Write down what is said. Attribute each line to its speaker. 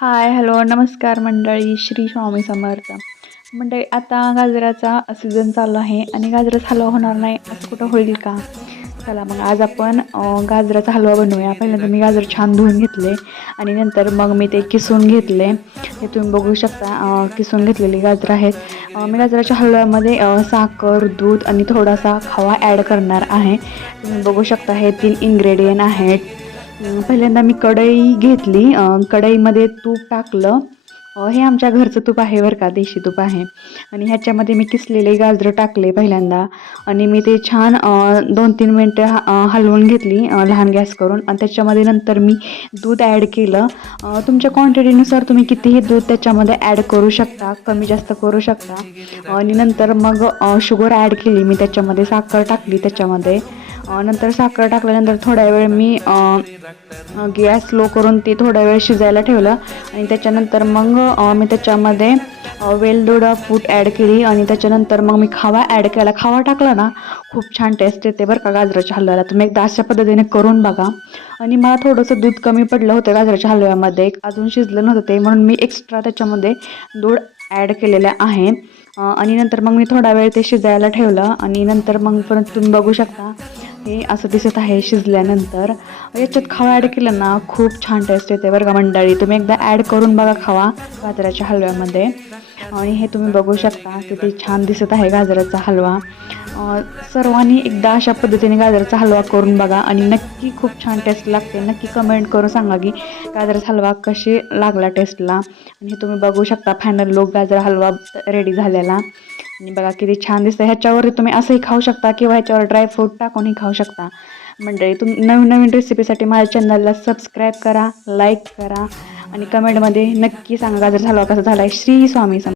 Speaker 1: Hi hello नमस्कार मंडळी श्री स्वामी समर्थ. मंडळी आता गाजराचा सीझन चालू आहे आणि गाजराचा हलवा होणार नाही असं कुठं होईल का? चला मग आज आपण गाजराचा हलवा बनवूया. पहिल्यांदा मी गाजर छान धुवून घेतले आणि नंतर मग मी ते किसून घेतले. हे तुम्ही बघू शकता किसून घेतलेली गाजरं आहेत. मी गाजराच्या हलव्यामध्ये साखर दूध आणि थोडासा खवा ॲड करणार आहे. तुम्ही बघू शकता हे तीन इन्ग्रेडियंट आहेत. पहिल्यांदा मी कढई घेतली. कढईमध्ये तूप टाकलं. हे आमच्या घरचं तूप आहे बरं का देशी तूप आहे. आणि ह्याच्यामध्ये मी किसलेले गाजरं टाकले पहिल्यांदा. आणि मी ते छान दोन तीन मिनटं ह- हलवून घेतली लहान गॅस करून. आणि त्याच्यामध्ये नंतर मी दूध ॲड केलं. तुमच्या क्वांटिटीनुसार तुम्ही कितीही दूध त्याच्यामध्ये ॲड करू शकता कमी जास्त करू शकता. आणि नंतर मग शुगर ॲड केली मी त्याच्यामध्ये साखर टाकली त्याच्यामध्ये. नंतर साखर टाकल्यानंतर थोड्या वेळ मी गॅस स्लो करून ते थोड्या वेळ शिजायला ठेवलं. आणि त्याच्यानंतर मग मी त्याच्यामध्ये वेलदोडा फूट ॲड केली. आणि त्याच्यानंतर मग मी खावा ॲड केला. खावा टाकला ना खूप छान टेस्ट येते बरं का गाजराच्या हलव्याला. तुम्ही एकदा अशा पद्धतीने करून बघा. आणि मला थोडंसं दूध कमी पडलं होतं गाजराच्या हलव्यामध्ये. अजून शिजलं नव्हतं ते. म्हणून मी एक्स्ट्रा त्याच्यामध्ये दूध ॲड केलेलं आहे. आणि नंतर मग मी थोडा वेळ ते शिजायला ठेवलं. आणि नंतर मग परत तुम्ही बघू शकता. हे असं दिसत आहे शिजल्यानंतर. याच्यात खावा ॲड केलं ना खूप छान टेस्ट येते बरं का मंडळी. तुम्ही एकदा ॲड करून बघा खावा गाजराच्या हलव्यामध्ये. आणि हे तुम्ही बघू शकता किती छान दिसत आहे गाजराचा हलवा. सर्वांनी एकदा अशा पद्धतीने गाजराचा हलवा करून बघा आणि नक्की खूप छान टेस्ट लागते. नक्की कमेंट करून सांगा की गाजराचा हलवा कशी लागला टेस्टला आणि हे तुम्ही बघू शकता फायनल लोक गाजर हलवा रेडी झालेला. आणि बघा किती छान दिसतं ह्याच्यावर तुम्ही असंही खाऊ शकता किंवा ह्याच्यावर ड्रायफ्रूट टाकूनही खाऊ शकता. मंडळी तुम नवीन नवीन रेसिपीसाठी माझ्या चॅनलला सबस्क्राईब करा लाईक करा आणि कमेंटमध्ये नक्की सांगा गाजर हलवा कसा झाला आहे श्री स्वामी सम